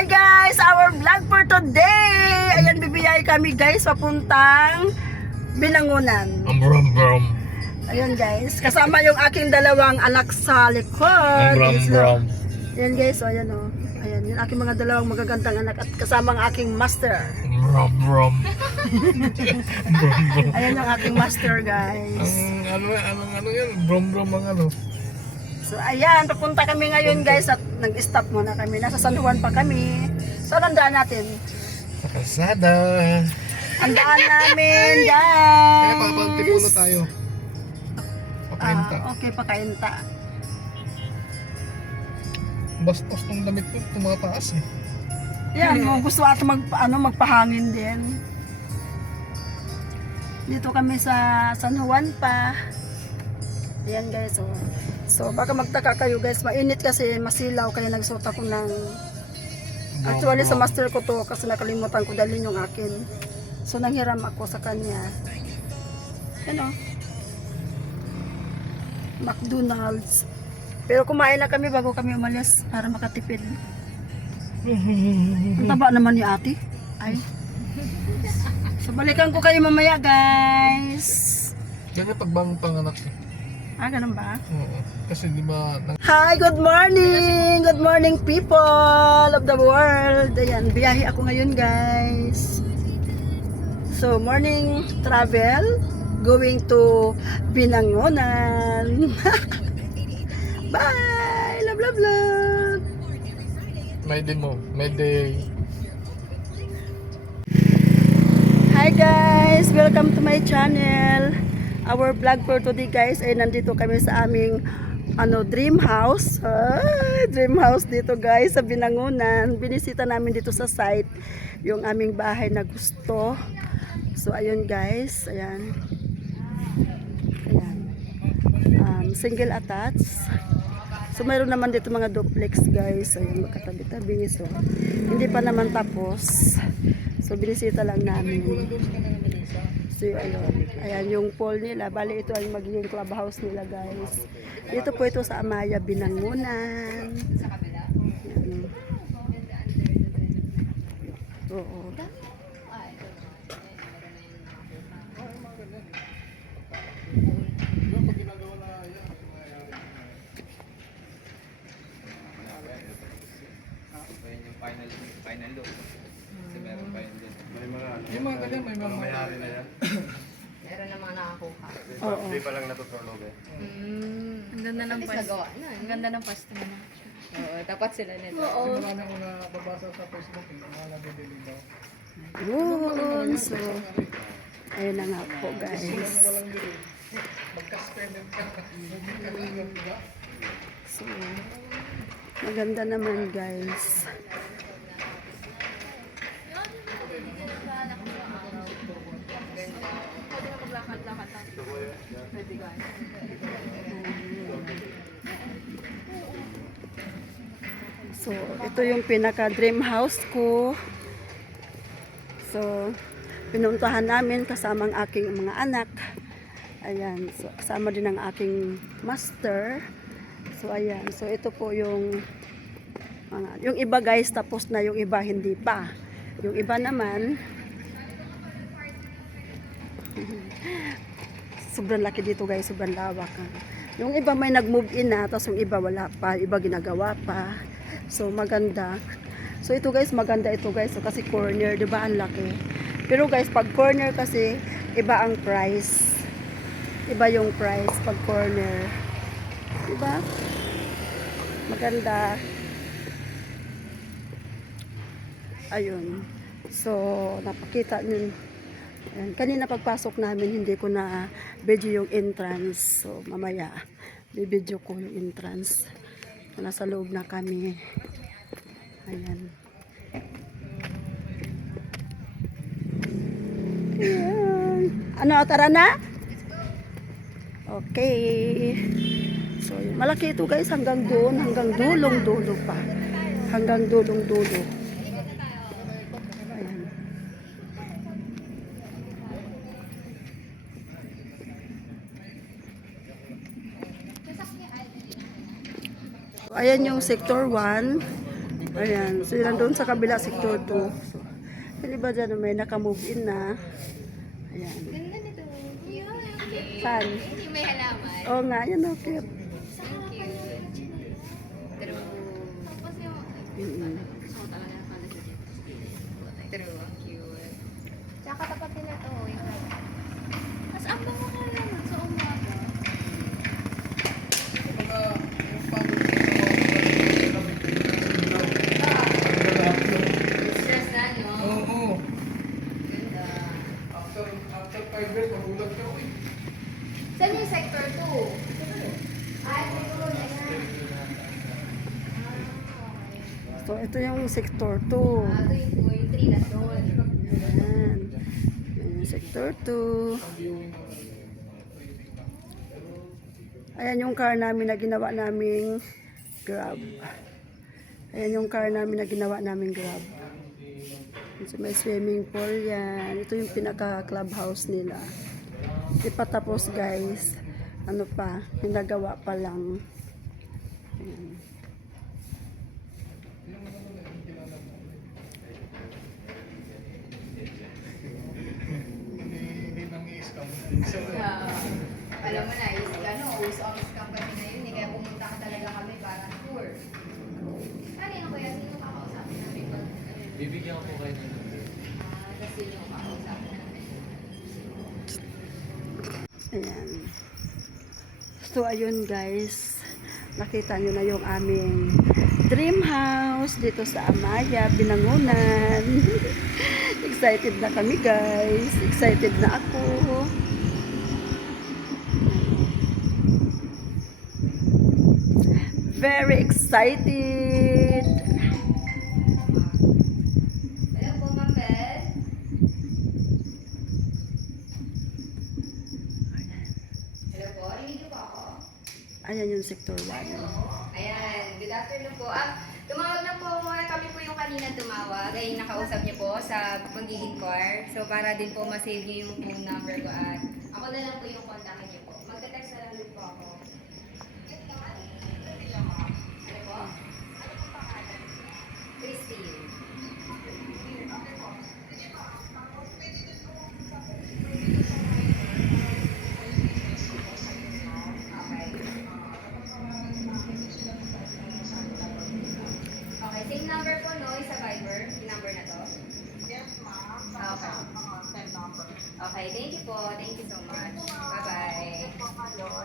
Hi guys! Our vlog for today! Ayan, bibiyay kami guys papuntang Binangonan. Brum. Ayan guys, kasama yung aking dalawang anak sa likod. Brum. Ayan guys, so ayan o. Ayan, yung aking mga dalawang magagandang anak at kasama ang aking master. Brum. Ayan yung aking master guys. Ano yan? Brum ang ano. So ayan, papunta kami ngayon guys at nag-stop muna kami. Nasa San Juan pa kami. So nandaan natin. Sa kalsada. Ang daan namin Kaya guys. papantipulo tayo. Papainta. Okay, pakainta. Bastos ng damit ko, tumataas eh. Yan, kung gusto ato magpahangin din. Dito kami sa San Juan pa. Ayan guys, so baka magtaka kayo guys, mainit kasi masilaw kaya nagsuot ako ng actually sa master ko to kasi nakalimutan ko dalhin yung akin. So nanghiram ako sa kanya. Ano? McDonald's. Pero kumain na kami bago kami umalis para makatipid. Ang taba naman ni ate. Ay. So balikan ko kayo mamaya guys. Kaya pagbang panganak eh. Ganun ba? Oo. Kasi di ba... Hi, good morning! Good morning people of the world! Ayan, biyahe ako ngayon guys. So, morning travel, going to Binangonan. Bye! Love, love, love! May day mo. May day. Hi guys! Welcome to my channel. Our vlog for today guys ay nandito kami sa aming dream house. Dream house dito guys sa Binangonan. Binisita namin dito sa site yung aming bahay na gusto. So ayun guys, ayan. Single attached. So mayroon naman dito mga duplex guys. Ayun, magkatabi-tabi. So hindi pa naman tapos. So binisita lang namin. So ayun, ayan yung pool nila. Bali ito ay magiging clubhouse nila guys. Dito po ito sa Amaya Binangonan. Ayan. Oo. Final look. Kasi meron pa yun din. Yung mga ganyan, may mga mayari na yan. Meron namang nakakuha. Oo. Hindi pa lang natutulog eh. Ang ganda ng pwesto. Ang ganda ng pwesto na. Oo, tapat sila nito. Oo. Marami ko na babasa sa Facebook eh. Mga nabibili daw. Yun. So, ayun na nga po guys. Walang bili. Magka-spended ka. So, maganda naman guys. So, ito yung pinaka dream house ko. So, pinuntahan namin kasama ang aking mga anak. Ayan, so kasama din ang aking master. So, ayan. So, ito po yung yung iba guys, tapos na, yung iba hindi pa. Yung iba naman sobrang laki dito guys, sobrang lawak. Yung iba may nag-move in na, tapos yung iba wala pa, iba ginagawa pa. So maganda. So ito guys, maganda ito guys. So, kasi corner, 'di ba? Ang laki. Pero guys, pag corner kasi iba ang price. Iba yung price pag corner. 'Di ba? Maganda. Ayun. So, napakita niyo. Ayan. Kanina pagpasok namin, hindi ko na video yung entrance. So, mamaya, bibidyo ko yung entrance. Nasa loob na kami. Ayan. Ayan. Ano, tara na? Okay. So, malaki ito guys, hanggang doon, hanggang dulong-dulo pa. Hanggang dulong-dulo. Ayan. Ayan yung sector 1. Ayan, so yun doon sa kabila sector 2. So, yung iba dyan may naka-move in na. Ayan. Ganda nito. Cute. Saan? Hindi may halaman. Oo nga, yan o, cute. Thank you. True. Tapos yung... Mm-mm. Gusto ko talaga pala siya dito. True, ang cute. Tsaka tapat nila to. Yung... Mas ang bango ka naman sa umaga. Mga yung pagod sa Stress na, no? Oo. Ganda. After 5 years, magulat ka. Uy, Saan yung sector 2? Ay, sector 2 na yan. So, ito yung sector 2. Ito yung 3 na doon. Ayan. Ayan yung sector 2. Ayan yung car namin na ginawa naming Grab. Ayan yung car namin na ginawa naming Grab. So, may swimming pool yan. Ito yung pinaka-clubhouse nila. Di pa tapos guys. Ano pa, pinagawa pa lang. Ayan. hindi nang-i-scam. Alam mo na, uso ang company na yun. Kaya pumunta ka talaga kami para tour. Kanina kuya, sino kakausapin namin? Bibigyan ko kayo ng Tapos sino kakausapin namin? Ayan. So, ayun guys. Nakita nyo na yung aming dream house dito sa Amaya, Binangonan. Excited na kami guys. Excited na ako. Very excited. Hello po, Ma'am Beth. Hello po, rinig niyo po ako? Ayan yung sector 1. Ayan, good afternoon po. Tumawag na po kami po yung kanina tumawag. Ay nakausap niyo po sa pag-i-inquire. So para din po ma-save niyo yung phone number ko at ako na lang po yung kontakin niyo po. Magte-text na lang din po ako. Ano po? Christine. Okay, same number po, no? Sa Viber, yung number na to? Yes, ma'am. Okay. Okay, thank you po. Thank you so much. Bye-bye.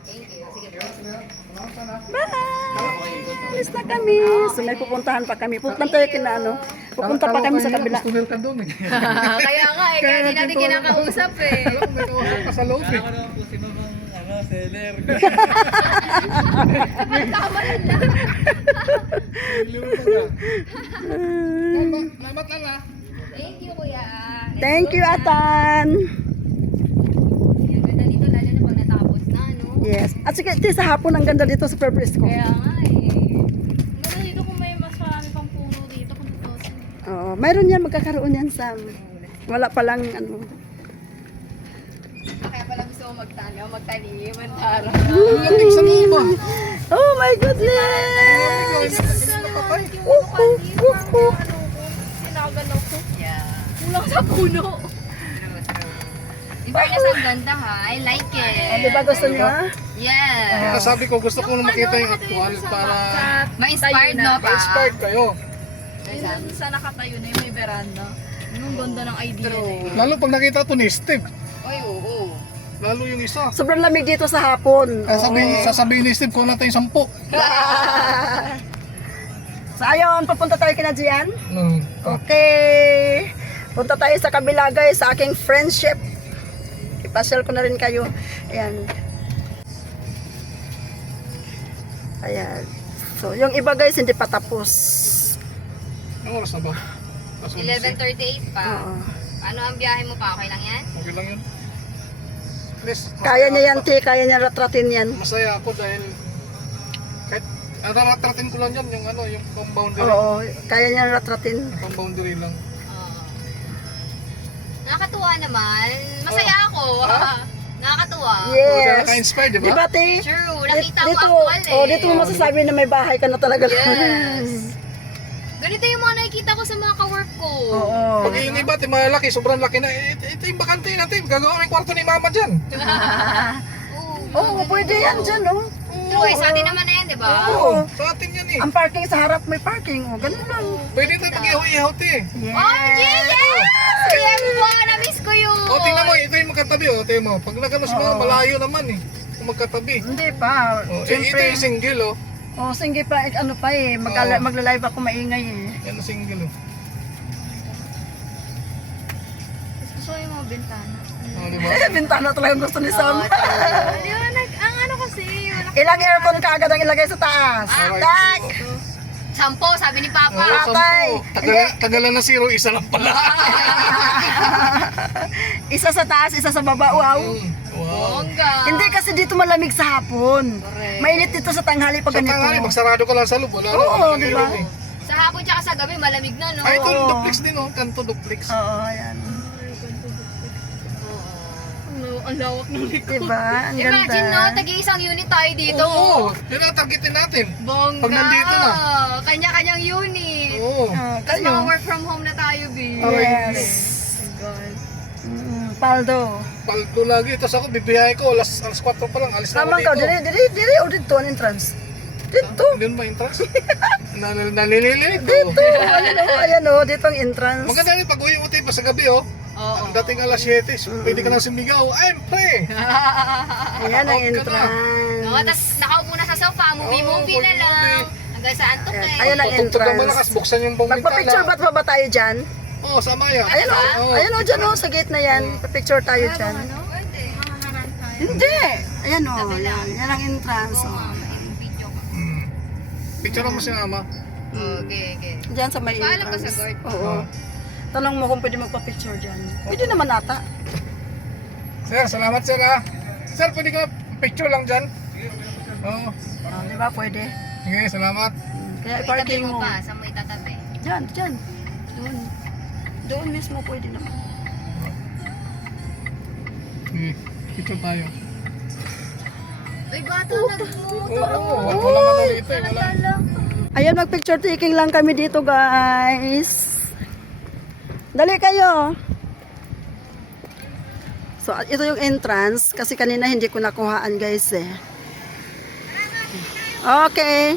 Thank you. Sige po. Salamat sana. Bye! Alis na kami. So may pupuntahan pa kami. Pupunta tayo kina ano. Pupunta pa kami sa kabila. Customer ka doon eh. Kaya nga eh, kaya di natin kinakausap eh. Alam, may kausap ka sa loob eh. Ako naman po sino bang seller. Tama rin lang. Limutan ka. Salamat lang ah. Thank you, kuya. Thank you, Atan. Ang ganda dito, lalo na pag natapos na, no? Yes. At sige, sa hapon ang ganda dito sa Purple Kaya nga eh. Ang ganda dito kung may mas marami pang puno dito kung tutusin. Oo, mayroon yan, magkakaroon yan, Sam. Wala pa lang, ano. Kaya pala gusto mo magtanim, ang tara. Ang lamig sa loob ah. Oh my goodness! Sinagalaw ko. Yeah. Kulang sa puno. In fairness, ang ganda ha. I like it. Di ba gusto niyo? Yeah. Sabi ko, gusto ko na makita yung actual para Ma-inspired, no, pa? ma-inspired kayo. Ayun, sa nakatayo na yung may veranda. Yung ganda ng idea na yun. Lalo pag nakita ito ni Steve. Ay, oo. Lalo yung isa. Sobrang lamig dito sa hapon. Sasabihin ni Steve, kuha natin 10. So ayun, papunta tayo kina Gian. Hmm. Okay. Punta tayo sa kabila guys, sa aking friendship. Ipasyal ko na rin kayo. Ayan. Ayan. So, yung iba guys, hindi pa tapos. Anong oras na ba? 11:38 pa. Oo. Ano ang biyahe mo pa? Okay lang yan? Okay lang yun. Please. Kaya niya yan, T. Kaya niya ratratin yan. Masaya ako dahil kahit naratratin ko lang yan, yung ano, yung pang-boundary. Oo. Kaya niya ratratin. Pang-boundary lang. Oo. Nakakatuwa naman. Masaya ako. Nakakatuwa. Yes. Nakaka-inspire, di Di ba? ba, T? True. Nakita ko Dito, actual eh. dito mo masasabi na may bahay ka na talaga. Yes. Ganito yung mga nakikita ko sa mga ka-work ko. Oo. Pag yung iba, malaki, sobrang laki na. Ito yung bakante natin. Gagawa ng kwarto ni mama dyan. Oo, pwede yan dyan, oh. True, sa atin naman na yan, di ba? Oo, sa atin yan eh. Ang parking sa harap may parking, oh. Ganun lang. Pwede tayo mag-ihaw-ihaw te. Yes. Yes po, na-miss ko yun. O, tingnan mo, ito yung magkatabi. O, tingnan mo. Pag nagano mo, malayo naman eh. Kung magkatabi. Hindi pa. O, ito Siyempre. yung single oh. Oh, sige pa, ano pa eh. Oo. Magla-live ako maingay eh. Yan ang single oh. Gusto ko yung mga bintana. O, di ba? Bintana talaga gusto ni Sam. Ang ano kasi, wala Ilang aircon ka agad ang ilagay sa taas? Tak! 10, sabi ni Papa. Oo, Patay. 10. Tagalan na 0, isa lang pala. Isa sa taas, isa sa baba. Wow. Wow. bongga. Hindi kasi dito malamig sa hapon. Mainit dito sa tanghali pag Sa ganito. tanghali, magsarado ka lang sa loob. Wala Oo, na. di ba? Sa hapon tsaka sa gabi, malamig na, no? Ay, ito yung Oo. duplex din oh. Kanto duplex. Oo, ayan. Ang lawak ng likod. Diba? Ang ganda. Imagine, no? Tag-iisang unit tayo dito. Oo, yun ang targetin natin. Bongga. Pag nandito na. Kanya-kanyang unit. Oo. Tapos Kayo. mga work from home na tayo, babe. Oh, yes. God. Paldo. Paldo lagi. Tapos ako, bibiyahe ko. Alas 4 pa lang. Alis na ako Tamang ka, dito. dili, o dito ang entrance. Dito. Yun ba yung entrance? Nalililig Dito. ko. Ayan o, dito ang entrance. Maganda rin pag uwi mo tayo pa sa gabi oh. Oo. Ang dating alas 7, pwede ka na sumigaw. I'm free! Ayan ang Out ka na. No, entrance. tapos nakaupo na sa sofa, movie-movie Oo, na lang. movie. Hanggang sa antok na eh. Ayan ang Tutugtog ng malakas, entrance. buksan yung bong Magpa-picture ba't ba tayo dyan? Oo, sama yan. Ayan o, Oo. ayan o, dyan o, sa gate na yan. Pa-picture tayo dyan. Ano? Pwede. Haharan tayo. Hindi. Ayan o, yan. Yan ang entrance o. Video ko. Hmm. Picture mo si mama. Okay, okay. Diyan sa may Paalam ka entrance. sa guard. Oo. Tanong mo kung pwede magpa-picture dyan. Pwede naman ata. Sir, salamat sir ah. Sir, pwede ka picture lang dyan? Oo. Ah, di ba? Pwede. Sige, salamat. Kaya Itabi i-parking mo mo. pa, sa mo itatabi. Dyan, dyan. Doon. Doon mismo pwede naman. Sige, picture tayo. Uy, bata, nagmumotor. Oo, wala madali ito eh. Wala. Ayan, mag-picture taking lang kami dito, guys. Dali kayo. So, ito yung entrance. Kasi kanina hindi ko nakuhaan, guys, eh. Okay.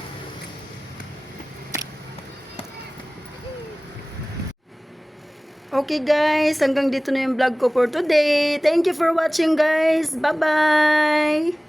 Okay, guys. Hanggang dito na yung vlog ko for today. Thank you for watching, guys. Bye-bye.